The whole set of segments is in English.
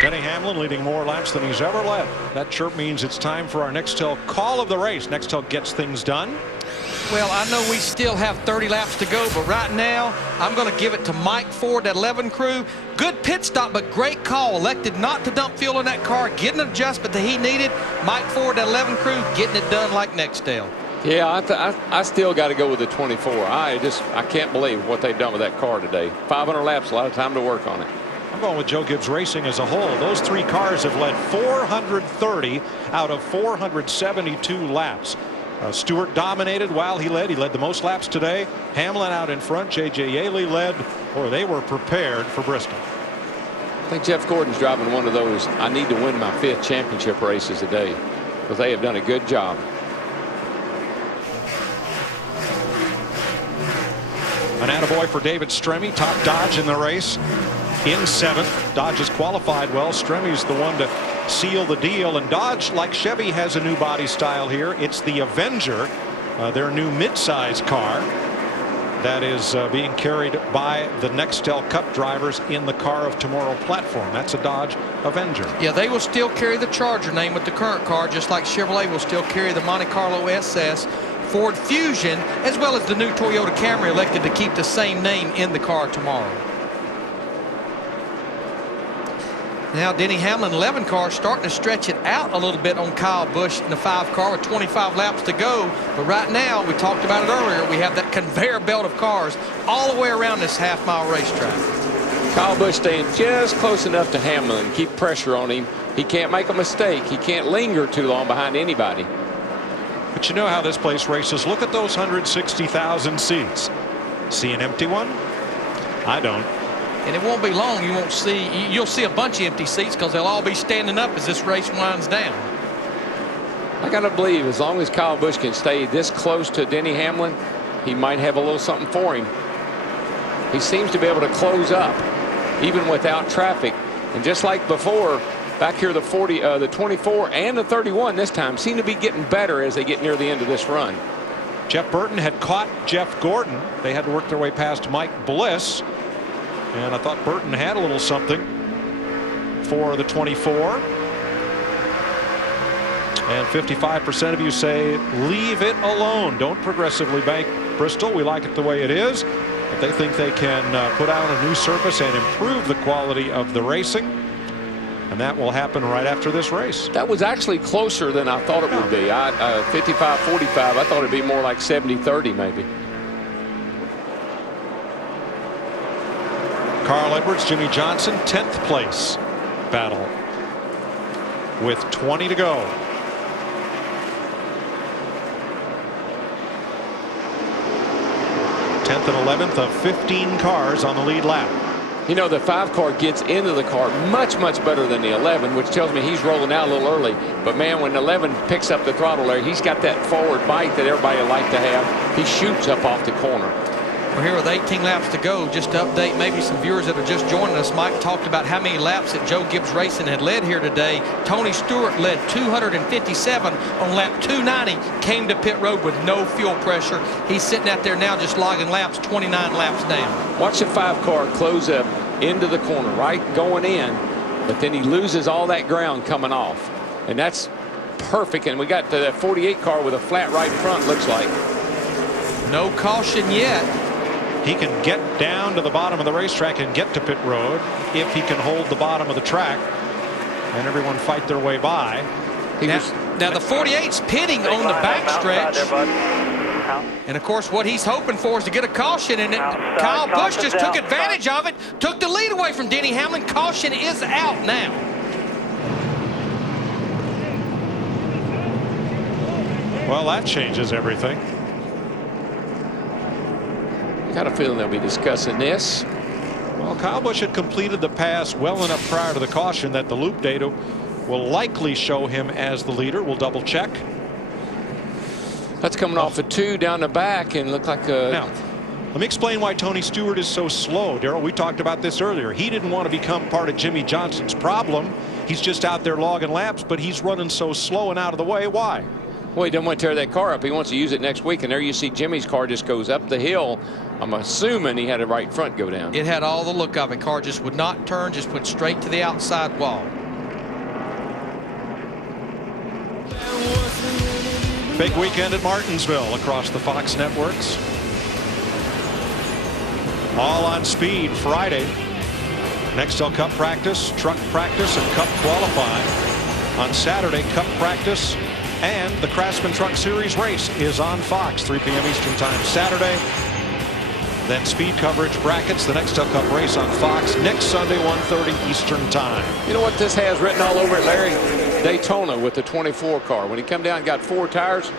Denny Hamlin leading more laps than he's ever led. That chirp means it's time for our Nextel call of the race. Nextel gets things done. Well, I know we still have 30 laps to go, but right now I'm going to give it to Mike Ford, that 11 crew. Good pit stop, but great call. Elected not to dump fuel in that car, getting an adjustment that he needed. Mike Ford, that 11 crew, getting it done like Nextel. Yeah, I still got to go with the 24. I can't believe what they've done with that car today. 500 laps, a lot of time to work on it. I'm going with Joe Gibbs Racing as a whole. Those three cars have led 430 out of 472 laps. Stewart dominated while he led. He led the most laps today. Hamlin out in front. J.J. Yaley led, or they were prepared for Bristol. I think Jeff Gordon's driving one of those I need to win my 5th championship races today, because they have done a good job. An attaboy for David Stremme, top Dodge in the race in 7th. Dodge has qualified well. Stremme's the one to seal the deal, and Dodge, like Chevy, has a new body style here. It's the Avenger, their new midsize car that is being carried by the Nextel Cup drivers in the Car of Tomorrow platform. That's a Dodge Avenger. Yeah, they will still carry the Charger name with the current car, just like Chevrolet will still carry the Monte Carlo SS. Ford Fusion, as well as the new Toyota Camry, elected to keep the same name in the Car tomorrow. Now Denny Hamlin 11 car starting to stretch it out a little bit on Kyle Busch in the 5 car with 25 laps to go. But right now, we talked about it earlier, we have that conveyor belt of cars all the way around this half-mile racetrack. Kyle Busch staying just close enough to Hamlin, keep pressure on him. He can't make a mistake. He can't linger too long behind anybody. But you know how this place races. Look at those 160,000 seats. See an empty one? I don't. And it won't be long. You'll see a bunch of empty seats, because they'll all be standing up as this race winds down. I gotta believe as long as Kyle Busch can stay this close to Denny Hamlin, he might have a little something for him. He seems to be able to close up even without traffic, and just like before, back here the 24 and the 31 this time seem to be getting better as they get near the end of this run. Jeff Burton had caught Jeff Gordon. They had to work their way past Mike Bliss, and I thought Burton had a little something for the 24. And 55% of you say leave it alone. Don't progressively bank Bristol. We like it the way it is. But they think they can put out a new surface and improve the quality of the racing. And that will happen right after this race. That was actually closer than I thought it would be. 55-45. I thought it'd be more like 70-30 maybe. Carl Edwards, Jimmy Johnson, 10th place battle with 20 to go. Tenth and 11th of 15 cars on the lead lap. You know, the 5 car gets into the car much better than the 11, which tells me he's rolling out a little early. But man, when 11 picks up the throttle there, he's got that forward bite that everybody would like to have. He shoots up off the corner. We're here with 18 laps to go. Just to update maybe some viewers that are just joining us, Mike talked about how many laps that Joe Gibbs Racing had led here today. Tony Stewart led 257 on lap 290, came to pit road with no fuel pressure. He's sitting out there now just logging laps, 29 laps down. Watch the 5 car close up into the corner, right, going in, but then he loses all that ground coming off, and that's perfect. And we got the 48 car with a flat right front, looks like. No caution yet. He can get down to the bottom of the racetrack and get to pit road if he can hold the bottom of the track and everyone fight their way by. Now the 48's pitting on the backstretch. And of course what he's hoping for is to get a caution, and Kyle Busch just took advantage of it, took the lead away from Denny Hamlin. Caution is out now. Well, that changes everything. Got a feeling they'll be discussing this. Well, Kyle Busch had completed the pass well enough prior to the caution that the loop data will likely show him as the leader. We'll double check. That's coming off a 2 down the back and look like a. Now, let me explain why Tony Stewart is so slow. Darrell, we talked about this earlier. He didn't want to become part of Jimmy Johnson's problem. He's just out there logging laps, but he's running so slow and out of the way. Why? Well, he doesn't want to tear that car up. He wants to use it next week. And there you see Jimmy's car just goes up the hill. I'm assuming he had a right front go down. It had all the look of it. Car just would not turn, just went straight to the outside wall. Big weekend at Martinsville across the Fox networks. All on speed Friday. Nextel Cup practice, truck practice, and Cup qualifying. On Saturday, Cup practice and the Craftsman Truck Series race is on Fox, 3 p.m. Eastern Time Saturday. Then speed coverage brackets, the Nextel Cup race on Fox next Sunday, 1:30 Eastern Time. You know what this has written all over it, Larry? Daytona with the 24 car. When he come down and got 4 tires.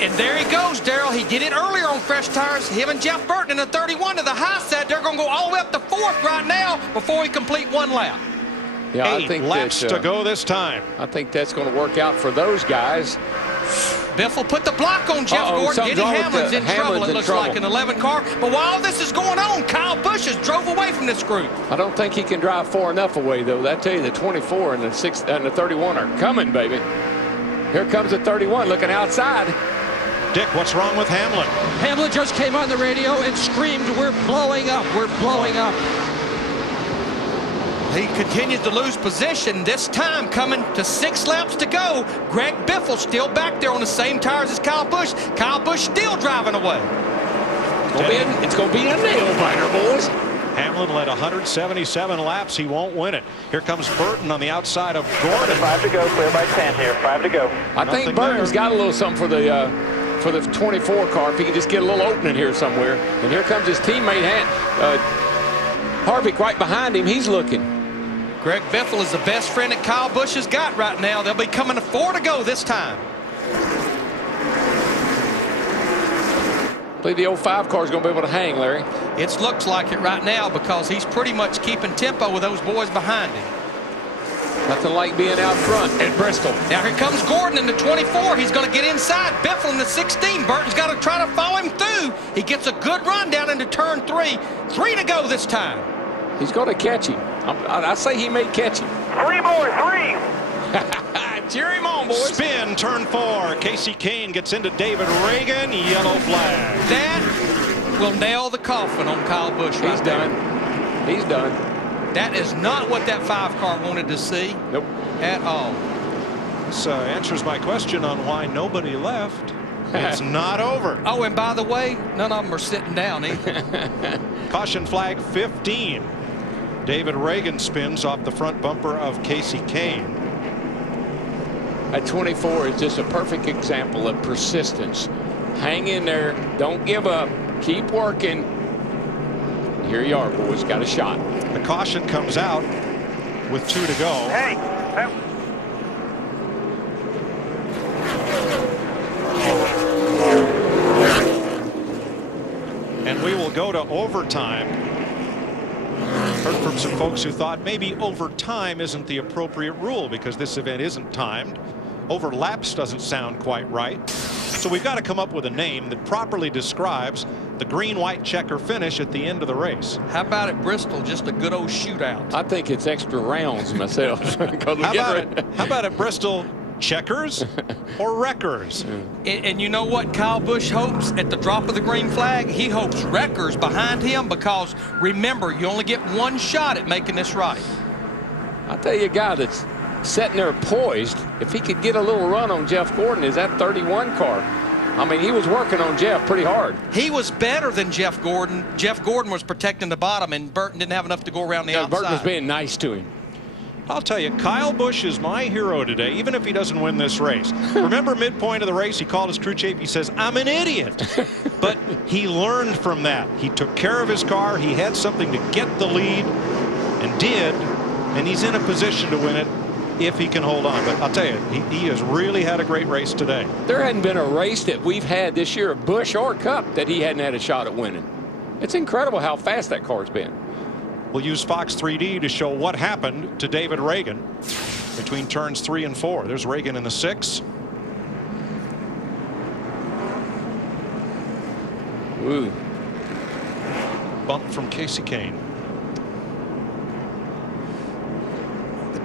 And there he goes, Darrell. He did it earlier on fresh tires. Him and Jeff Burton in the 31 to the high side. They're going to go all the way up to 4th right now before he complete 1 lap. Yeah, 8 I think laps to go this time. I think that's going to work out for those guys. Biffle put the block on Jeff Gordon. Denny Hamlin's in trouble, it looks like, an 11 car. But while this is going on, Kyle Busch has drove away from this group. I don't think he can drive far enough away, though. I tell you, the 24 and the 6 and the 31 are coming, baby. Here comes the 31 looking outside. Dick, what's wrong with Hamlin? Hamlin just came on the radio and screamed, "We're blowing up, we're blowing up." He continues to lose position, this time coming to 6 laps to go. Greg Biffle still back there on the same tires as Kyle Busch. Kyle Busch still driving away. It's going to be a nail-biter, boys. Hamlin led 177 laps. He won't win it. Here comes Burton on the outside of Gordon. 5 to go, clear by 10 here, 5 to go. I think Burton's got a little something for the 24 car. If he can just get a little opening here somewhere. And here comes his teammate Harvick right behind him. He's looking. Greg Biffle is the best friend that Kyle Busch has got right now. They'll be coming to 4 to go this time. I believe the 05 car is going to be able to hang, Larry. It looks like it right now because he's pretty much keeping tempo with those boys behind him. Nothing like being out front at Bristol. Now here comes Gordon in the 24. He's going to get inside. Biffle in the 16. Burton's got to try to follow him through. He gets a good run down into turn 3. 3 to go this time. He's going to catch him. I say he may catch him. 3 more, 3. Cheer him on, boys. Spin, turn 4. Casey Kane gets into David Reagan. Yellow flag. That will nail the coffin on Kyle Busch. He's done. He's done. That is not what that 5 car wanted to see. Nope. At all. This answers my question on why nobody left. It's not over. Oh, and by the way, none of them are sitting down either. Caution flag 15. David Reagan spins off the front bumper of Casey Kane. At 24 is just a perfect example of persistence. Hang in there. Don't give up. Keep working. Here you are, boys. Got a shot. The caution comes out with 2 to go. Hey, And we will go to overtime. Heard from some folks who thought maybe overtime isn't the appropriate rule because this event isn't timed. Overlaps doesn't sound quite right. So we've got to come up with a name that properly describes the green-white checker finish at the end of the race. How about at Bristol, just a good old shootout? I think it's extra rounds myself. How about at Bristol, checkers or wreckers? And you know what Kyle Busch hopes at the drop of the green flag? He hopes wreckers behind him because, remember, you only get 1 shot at making this right. I'll tell you a guy that's sitting there poised. If he could get a little run on Jeff Gordon, is that 31 car. I mean, he was working on Jeff pretty hard. He was better than Jeff Gordon. Jeff Gordon was protecting the bottom, and Burton didn't have enough to go around the outside. Burton was being nice to him. I'll tell you, Kyle Busch is my hero today, even if he doesn't win this race. Remember midpoint of the race, he called his crew chief. He says, "I'm an idiot." But he learned from that. He took care of his car. He had something to get the lead and did. And he's in a position to win it if he can hold on. But I'll tell you, he has really had a great race today. There hadn't been a race that we've had this year, Busch or Cup, that he hadn't had a shot at winning. It's incredible how fast that car's been. We'll use Fox 3D to show what happened to David Reagan between turns 3 and 4. There's Reagan in the 6. Ooh. Bump from Casey Kane.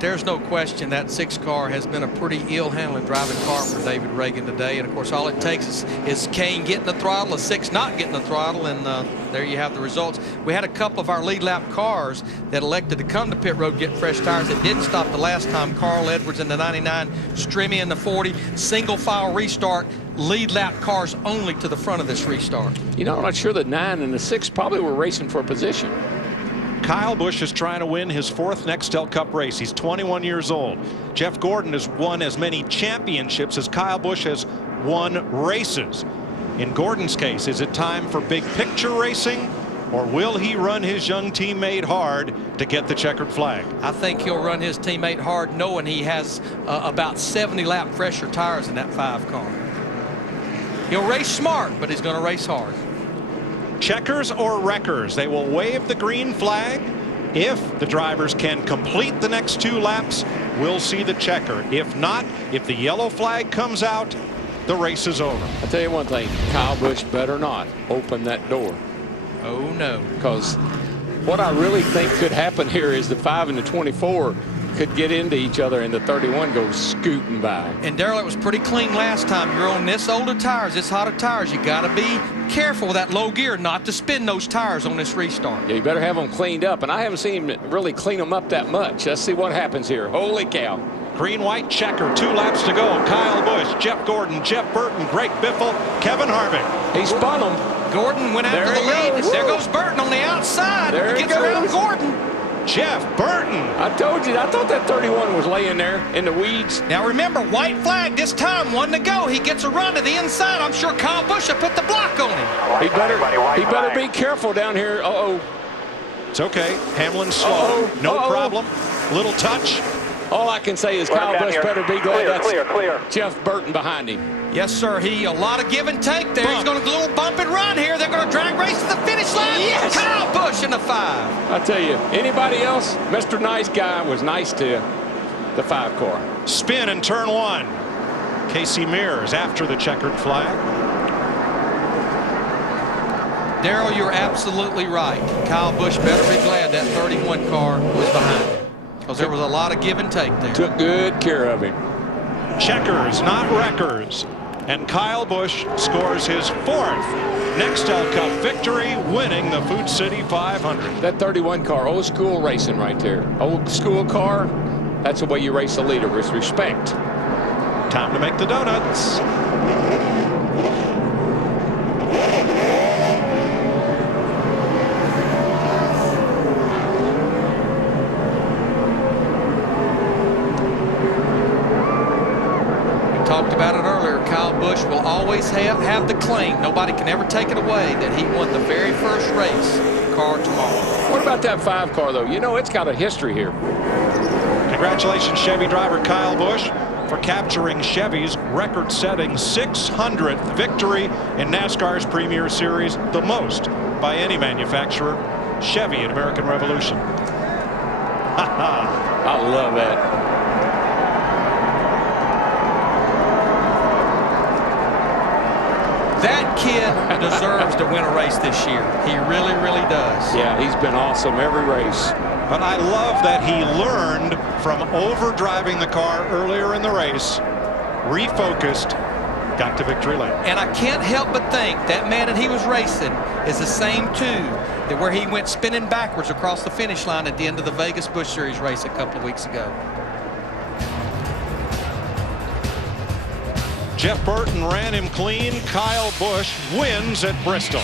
there's no question that 6 car has been a pretty ill-handling driving car for David Reagan today. And of course, all it takes is Kane getting the throttle, a 6 not getting the throttle, and there you have the results. We had a couple of our lead lap cars that elected to come to pit road, get fresh tires. It didn't stop the last time. Carl Edwards in the 99, Stremme in the 40, single file restart. Lead lap cars only to the front of this restart. You know, I'm not sure the 9 and the 6 probably were racing for position. Kyle Busch is trying to win his 4th Nextel Cup race. He's 21 years old. Jeff Gordon has won as many championships as Kyle Busch has won races. In Gordon's case, is it time for big picture racing, or will he run his young teammate hard to get the checkered flag? I think he'll run his teammate hard, knowing he has about 70 lap fresher tires in that 5 car. He'll race smart, but he's going to race hard. Checkers or wreckers, they will wave the green flag. If the drivers can complete the next 2 laps, we'll see the checker. If not, if the yellow flag comes out, the race is over. I'll tell you one thing, Kyle Busch better not open that door. Oh no. Because what I really think could happen here is the 5 and the 24 could get into each other and the 31 goes scooting by. And Darrell, it was pretty clean last time. You're on this older tires, this hotter tires. You got to be careful with that low gear not to spin those tires on this restart. Yeah, you better have them cleaned up. And I haven't seen him really clean them up that much. Let's see what happens here. Holy cow. Green-white checker, 2 laps to go. Kyle Busch, Jeff Gordon, Jeff Burton, Greg Biffle, Kevin Harvick. He spun them. Gordon went after the lead. Goes. There goes Burton on the outside. There he gets around goes. Gordon. Jeff Burton. I told you, I thought that 31 was laying there in the weeds. Now remember, white flag this time, 1 to go. He gets a run to the inside. I'm sure Kyle Busch will put the block on him. He better be careful down here. Uh-oh. It's okay. Hamlin's slow. No problem. Little touch. All I can say is Kyle Busch better be glad that's Clear. Jeff Burton behind him. Yes, sir. A lot of give and take there. He's going to do a little bump and run here. They're going to drag race to the finish line. Yes! Kyle Busch in the 5. I tell you, anybody else, Mr. Nice Guy was nice to the 5 car. Spin in turn 1. Casey Mears after the checkered flag. Darrell, you're absolutely right. Kyle Busch better be glad that 31 car was behind him, because there was a lot of give and take there. Took good care of him. Checkers, not wreckers. And Kyle Busch scores his 4th Nextel Cup victory, winning the Food City 500. That 31 car, old school racing right there. Old school car, that's the way you race a leader, with respect. Time to make the donuts. Talked about it earlier. Kyle Busch will always have the claim. Nobody can ever take it away that he won the very first race car tomorrow. What about that 5 car, though? You know, it's got a history here. Congratulations, Chevy driver Kyle Busch, for capturing Chevy's record-setting 600th victory in NASCAR's Premier Series, the most by any manufacturer. Chevy at American Revolution. I love that. That kid deserves to win a race this year. He really, really does. Yeah, he's been awesome every race. But I love that he learned from overdriving the car earlier in the race, refocused, got to victory lane. And I can't help but think that man that he was racing is the same too, that where he went spinning backwards across the finish line at the end of the Vegas Busch Series race a couple of weeks ago. Jeff Burton ran him clean. Kyle Busch wins at Bristol.